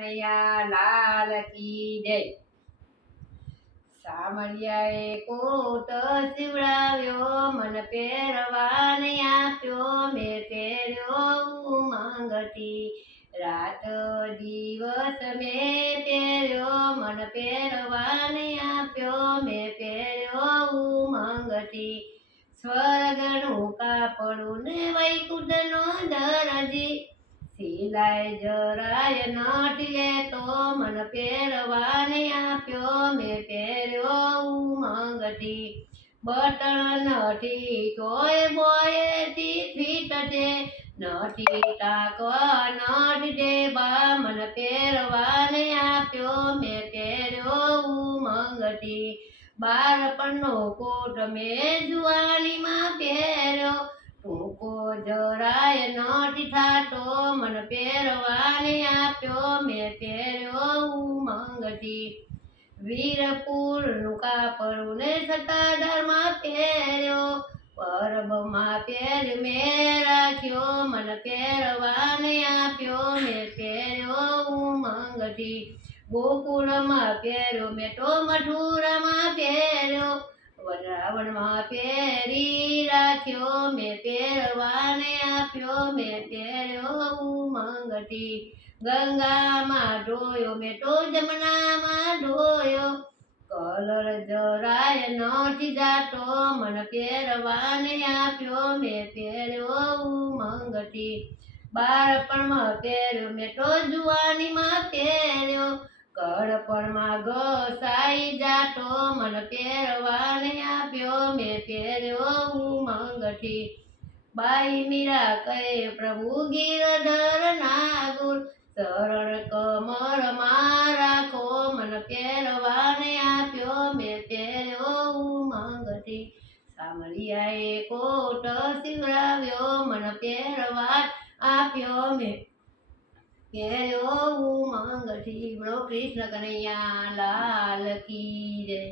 કનૈયા લાલ કી જય. સામરિયાએ કોટ સીવડાવ્યો, મન પહેરવાને આપ્યો, મેં પહેર્યો ઉમંગથી. રાત દિવસ મેં પહેર્યો, મન પહેરવાને આપ્યો, મેં પહેર્યો ઉમંગથી. સ્વર્ગનું કાપડું ને વૈકુંઠનો દરજી, સિલાઈ જરાય નથી લેતો, મન પહેરવાને આપ્યો, મેં પહેર્યો ઉમંગથી. બટણ નથી તોય બોયથી ફીટ છે, નથી ટાંકવા નથી દેવા, મન પહેરવાને આપ્યો, મેં પહેર્યો ઉમંગથી. બાળપણનો કોટ મેં જુવાનીમાં પહેર્યો, ટૂંકો જરાય નથી થાતો, મન પહેરવાને આપ્યો, મેં પહેર્યો ઉમંગથી. વીરપુરનું કાપડું ને સતાધારમાં પહેર્યો, પરબમાં પહેરી મેં રાખ્યો, મન પહેરવાને આપ્યો, મેં પહેર્યો ઉમંગથી. ગોકુળમાં પહેર્યો મેં તો મથુરામાં પહેર્યો, વૃંદાવનમાં પહેરી રાખ્યો, મેં પહેરવાને આપ્યો, મેં પહેર્યો ઉમંગથી. ગંગામાં ધોયો મેં તો જમનામાં ધોયો, કલર જરાય નથી જાતો, મન પહેરવાને આપ્યો, મેં પહેર્યો ઉમંગથી. બાળપણમાં પહેર્યો મેં તો જુવાનીમાં પહેર્યો, ગળપણમાં ઘસાઈ જાતો, મન પહેરવાને આપ્યો, મેં પહેર્યો ઉમંગથી. બાઈ મીરા કહે પ્રભુ ગિરધર નાગુર, શરણ કમરમાં રાખો, મન પહેરવાને આપ્યો, મેં પહેર્યો ઉમંગથી. સામરિયાએ કોટ સીવડાવ્યો, મન પહેરવા આપ્યો, મેં પહેર્યો ઉમંગથી. બોલો કૃષ્ણ કનૈયા લાલ કી જય.